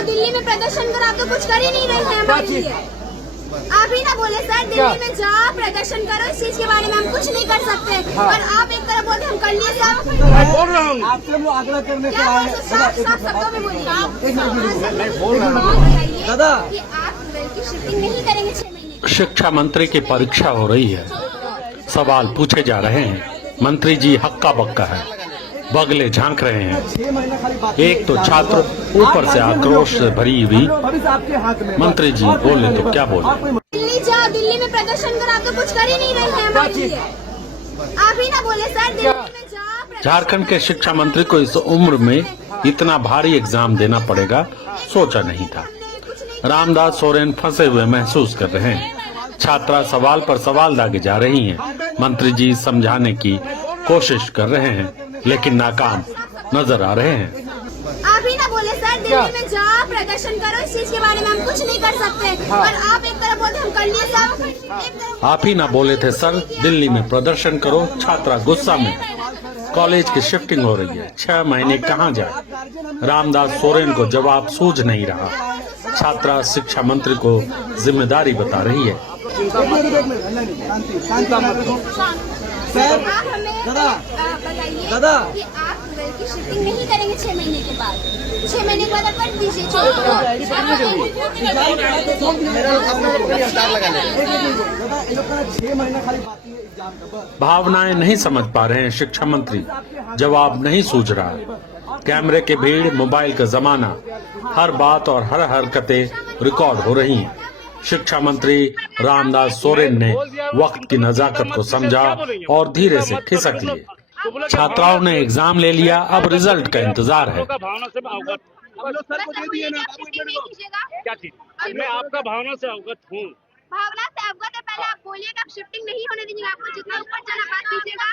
जाओ दिल्ली में प्रदर्शन करो, आप तो कुछ कर ही नहीं रहे हैं हमारे लिए। आप ही ना बोले सर दिल्ली में जाओ प्रदर्शन करो, इस चीज के बारे में हम कुछ नहीं कर सकते। और आप एक तरफ बोलते हम कर लिए सब। बोल रहा हूँ आपसे हम लोग आग्रह करने क्या बोल रहे? साफ शब्दों में बोलिए। दादा कि आप की शिफ्टिंग नहीं करेंगे 6 महीने। शिक्षा मंत्री की परीक्षा हो रही है, सवाल पूछे जा रहे हैं। मंत्री जी हक्का बक्का है, बगले झांक रहे हैं। 6 महीना खाली बाकी है एक तो एग्जाम छात्र का। ऊपर से आक्रोश से भरी हुई। भविष्य आपके हाथ में। मंत्री जी बोले तो क्या बोले? दिल्ली जाओ दिल्ली में प्रदर्शन करो, आप तो कुछ कर ही नहीं रहे हैं हमारे लिए। आप ही ना बोले सर दिल्ली में जाओ। झारखंड के शिक्षा मंत्री को इस उम्र में इतना भारी एग्जाम देना पड़ेगा, सोचा नहीं था। रामदास सोरेन फंसे हुए महसूस कर रहे हैं। छात्रा सवाल पर सवाल दागे जा रही हैं। मंत्री जी समझाने की कोशिश कर रहे हैं, लेकिन नाकाम नजर आ रहे हैं। आप ही ना बोले सर दिल्ली में जाओ प्रदर्शन करो, इस चीज के बारे में हम कुछ नहीं कर सकते। और आप एक तरफ बोलते हम कर लिए सब। आप ही ना बोले थे सर दिल्ली में प्रदर्शन करो। छात्रा गुस्सा में। कॉलेज की शिफ्टिंग हो रही है, 6 महीने कहाँ जाए? रामदास सोरेन को जवाब सूझ नहीं रहा। छात्रा शिक्षा मंत्री को जिम्मेदारी बता रही है। सर आप हमें दादा बताइए दादा कि आप की शिफ्टिंग नहीं करेंगे 6 महीने के बाद। 6 महीने के बाद आप कर दीजिए। दादा 6 महीना खाली बाकी है एग्जाम का बस। भावनाएं नहीं समझ पा रहे हैं शिक्षा मंत्री, जवाब नहीं सूझ रहा। कैमरे के भीड़, मोबाइल का जमाना, हर बात और हर हरकतें रिकॉर्ड हो रही हैं। शिक्षा मंत्री रामदास सोरेन ने वक्त की नजाकत को समझा और धीरे से खिसक लिए। छात्राओं ने एग्जाम ले लिया, अब रिजल्ट का इंतजार है। भावना से अवगत हम लोग सर को दे दिए ना। क्या चीज? मैं आपका भावना से अवगत हूँ। भावना से अवगत है, पहले आप बोलिएगा आप शिफ्टिंग नहीं होने दीजिएगा। आपको जितना ऊपर जाना बात कीजिएगा,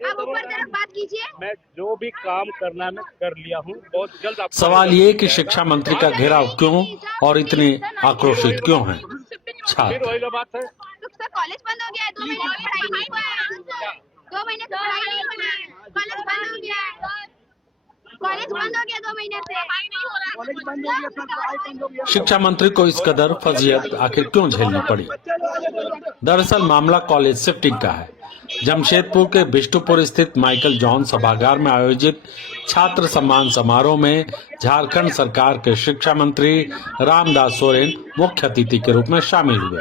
आप ऊपर तरफ बात कीजिए। मैं जो भी काम करना मैं कर लिया हूँ, बहुत जल्द आपको सवाल ये कि शिक्षा मंत्री का घेराव क्यों और इतने आक्रोशित क्यों हैं फिर छात्र? वही बात है। तो सर कॉलेज बंद हो गया है, 2 महीने से पढ़ाई नहीं हुआ है। 2 महीने से पढ़ाई नहीं हुआ है, कॉलेज बंद हो गया है। कॉलेज बंद हो गया 2 महीने से। कॉलेज बंद हो गया सर, पढ़ाई बंद हो गया। शिक्षा मंत्री को इस कदर फजीयत आखिर क्यों झेलनी पड़ी? दरअसल मामला कॉलेज शिफ्टिंग का है। जमशेदपुर के बिष्टुपुर स्थित माइकल जॉन सभागार में आयोजित छात्र सम्मान समारोह में झारखंड सरकार के शिक्षा मंत्री रामदास सोरेन मुख्य अतिथि के रूप में शामिल हुए।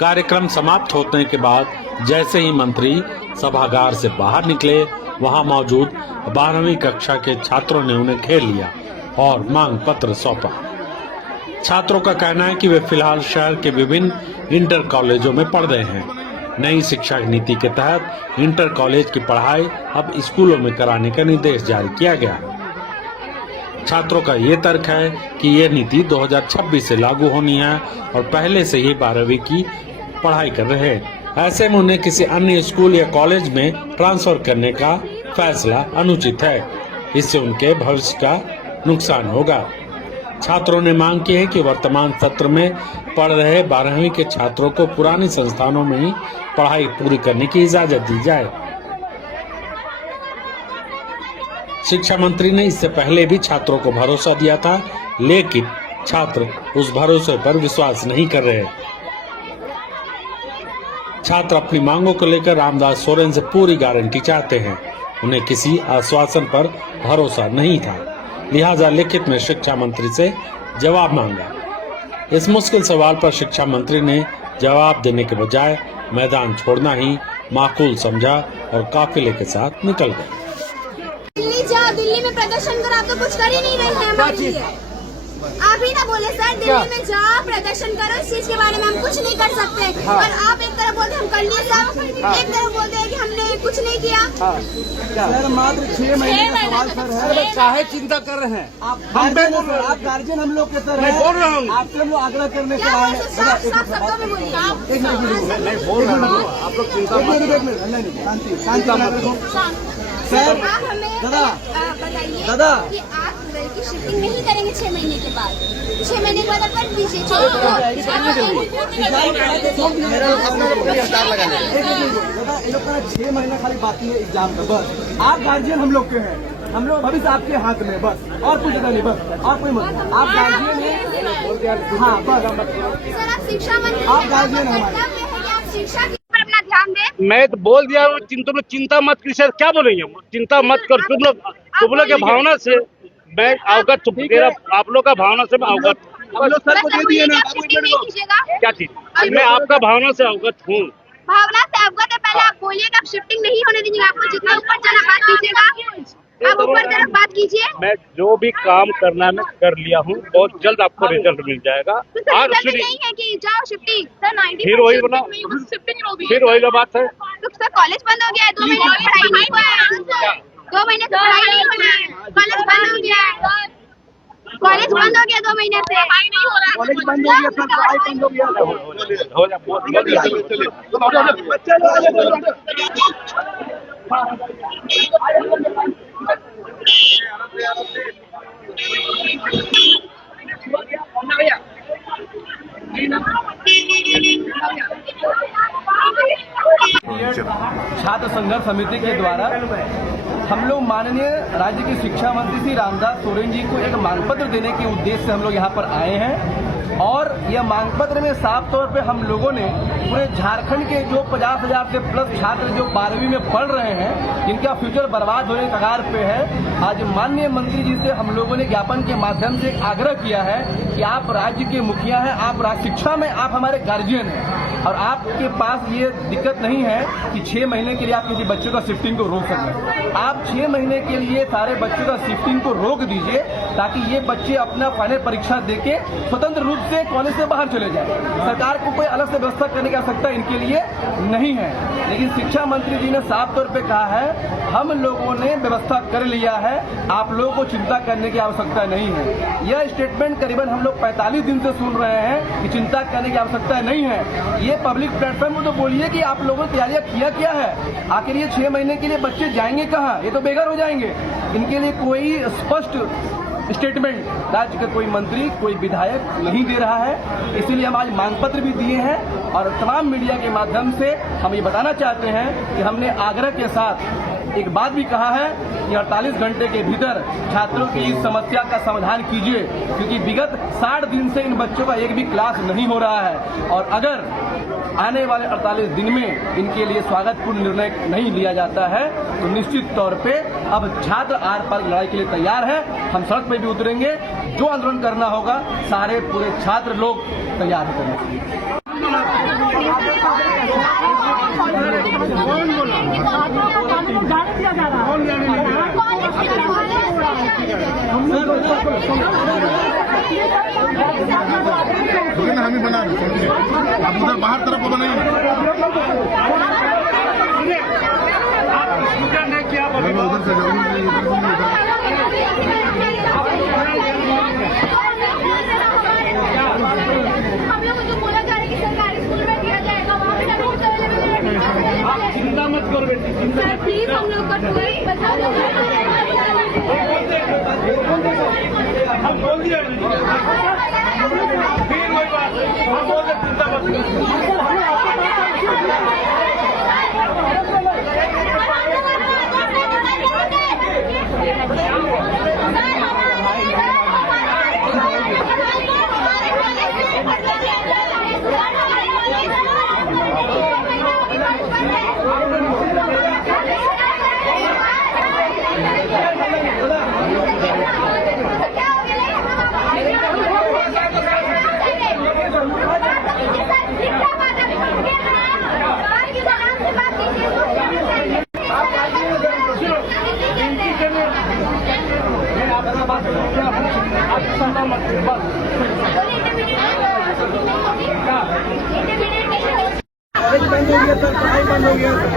कार्यक्रम समाप्त होने के बाद जैसे ही मंत्री सभागार से बाहर निकले, वहां मौजूद 12वीं कक्षा के छात्रों ने उन्हें घेर लिया और मांग पत्र सौंपा। छात्रों का कहना है कि वे फिलहाल शहर के विभिन्न इंटर कॉलेजों में पढ़ रहे हैं। नई शिक्षा नीति के तहत इंटर कॉलेज की पढ़ाई अब स्कूलों में कराने का निर्देश जारी किया गया है। छात्रों का ये तर्क है कि ये नीति 2026 से लागू होनी है और पहले से ही 12वीं की पढ़ाई कर रहे हैं। ऐसे में उन्हें किसी अन्य स्कूल या कॉलेज में ट्रांसफर करने का फैसला अनुचित है। इससे उनके भविष्य का नुकसान होगा। छात्रों ने मांग की है कि वर्तमान सत्र में पढ़ रहे 12वीं के छात्रों को पुराने संस्थानों में ही पढ़ाई पूरी करने की इजाजत दी जाए। शिक्षा मंत्री ने इससे पहले भी छात्रों को भरोसा दिया था, लेकिन छात्र उस भरोसे पर विश्वास नहीं कर रहे। छात्र अपनी मांगों को लेकर रामदास सोरेन से पूरी गारंटी चाहते हैं। उन्हें किसी आश्वासन पर भरोसा नहीं था, लिहाजा लिखित में शिक्षा मंत्री से जवाब मांगा। इस मुश्किल सवाल पर शिक्षा मंत्री ने जवाब देने के बजाय मैदान छोड़ना ही माकूल समझा और काफिले के साथ निकल गए। दिल्ली जाओ दिल्ली में प्रदर्शन करो, आप तो कुछ कर ही नहीं रहे हैं हमारे लिए। आप ही ना बोले सर दिल्ली में जाओ प्रदर्शन करो, इस चीज के बारे में हम कुछ नहीं कर सकते। और आप एक तरफ बोलते हम कर लिए सब, एक तरफ बोलते हैं कि हमने कुछ नहीं किया। सर मात्र 6 महीने का सवाल सर है। चाहे चिंता कर रहे हैं। आप गार्जियन हम लोग के सर मैं हैं। बोल रहा हूँ। आपसे हम लोग आग्रह करने के क्या आए बोल हैं। रहे? साफ शब्दों में बोलिए। मैं बोल रहा हूँ, आप लोग चिंता मत एक मिनट नहीं शांति शांति बना रखो। सर आप हमें दादा बताइए दादा कि आप की शिफ्टिंग नहीं करेंगे 6 महीने के बाद। 6 महीने के बाद आप कर दीजिए। दादा इन लोग का 6 महीना खाली बाकी है एग्जाम का बस। आप गार्जियन हम लोग के हैं। हम लोग भविष्य आपके हाथ में, बस और कुछ ज्यादा नहीं, बस और कोई मत। आप गार्जियन हैं, हाँ बस सर आप शिक्षा मंत्री आप गार्जियन हैं हमारे। कर्तव्य है कि आप शिक्षा के ऊपर अपना ध्यान दें। मैं तो बोल दिया हूँ, तुम लोग चिंता मत कर, सर क्या बोलेंगे, चिंता मत कर, तुम लोग के भावना से मैं अवगत, मेरा आप लोग का भावना से मैं अवगत। हम लोग सर को दे दिए ना, क्या चीज, मैं आपका भावना से अवगत हूँ। भावना से अवगत है, पहले आप बोलिएगा, आप शिफ्टिंग नहीं होने दीजिएगा, आपको जितना ऊपर जाना बात कीजिएगा, आप ऊपर तरफ बात कीजिए। मैं जो भी काम करना है मैं कर लिया हूँ, बहुत जल्द आपको रिजल्ट मिल जाएगा। तो सर और रिजल्ट नहीं है कि जाओ शिफ्टिंग, सर 90 फिर वही बोला, फिर वही वाला बात है। तो सर कॉलेज बंद हो गया है, 2 महीने से पढ़ाई नहीं हुआ है, 2 महीने से पढ़ाई नहीं हुआ है, कॉलेज बंद हो गया है, कॉलेज बंद हो गया 2 महीने से, पढ़ाई नहीं हो रहा है, कॉलेज बंद हो गया, पढ़ाई बंद हो गया। हो छात्र संघर्ष समिति के द्वारा हम लोग माननीय राज्य के शिक्षा मंत्री श्री रामदास सोरेन जी को एक मांग पत्र देने के उद्देश्य से हम लोग यहाँ पर आए हैं। और यह मांग पत्र में साफ तौर पे हम लोगों ने पूरे झारखंड के जो 50,000 से प्लस छात्र जो 12वीं में पढ़ रहे हैं, जिनका फ्यूचर बर्बाद होने के कगार पे है, आज माननीय मंत्री जी से हम लोगों ने ज्ञापन के माध्यम से आग्रह किया है कि आप राज्य के मुखिया हैं, आप शिक्षा में आप हमारे गार्जियन हैं और आपके पास ये दिक्कत नहीं है कि 6 महीने के लिए आप किसी बच्चों का शिफ्टिंग को रोक सकें। आप 6 महीने के लिए सारे बच्चों का शिफ्टिंग को रोक दीजिए ताकि ये बच्चे अपना फाइनल परीक्षा देके स्वतंत्र रूप से कॉलेज से बाहर चले जाए। सरकार को कोई अलग से व्यवस्था करने की आवश्यकता इनके लिए नहीं है। लेकिन शिक्षा मंत्री जी ने साफ तौर पे कहा है हम लोगों ने व्यवस्था कर लिया है, आप लोगों को चिंता करने की आवश्यकता नहीं है। यह स्टेटमेंट करीबन हम लोग 45 दिन से सुन रहे हैं कि चिंता करने की आवश्यकता नहीं है। ये पब्लिक प्लेटफॉर्म में तो बोलिए कि आप लोगों ने तैयारियां किया क्या है। आखिर ये 6 महीने के लिए बच्चे जाएंगे कहाँ, ये तो बेघर हो जाएंगे। इनके लिए कोई स्पष्ट स्टेटमेंट राज्य का कोई मंत्री कोई विधायक नहीं दे रहा है। इसीलिए हम आज मांग पत्र भी दिए हैं और तमाम मीडिया के माध्यम से हम ये बताना चाहते हैं कि हमने आग्रह के साथ एक बात भी कहा है कि 48 घंटे के भीतर छात्रों की इस समस्या का समाधान कीजिए, क्योंकि विगत 60 दिन से इन बच्चों का एक भी क्लास नहीं हो रहा है और अगर आने वाले 48 दिन में इनके लिए स्वागतपूर्ण निर्णय नहीं लिया जाता है तो निश्चित तौर पे अब छात्र आर पार लड़ाई के लिए तैयार है। हम सड़क पे भी उतरेंगे, जो आंदोलन करना होगा सारे पूरे छात्र लोग तैयार है करने के लिए। हम ही बना रहे, आप उधर बाहर तरफ को बनाइए। उधर से हम लोग को जो बोला जा रहा है कि सरकारी स्कूल में दिया जाएगा, वहाँ पे नोट्स अवेलेबल है। चिंता मत करो बेटी, चिंता सर प्लीज हम लोग को बता दो। हम बोल दिया, फिर वही बात हम बोल दे, चिंता मत करो। कॉलेज बंद हो गया सर, पढ़ाई बंद हो गया सर।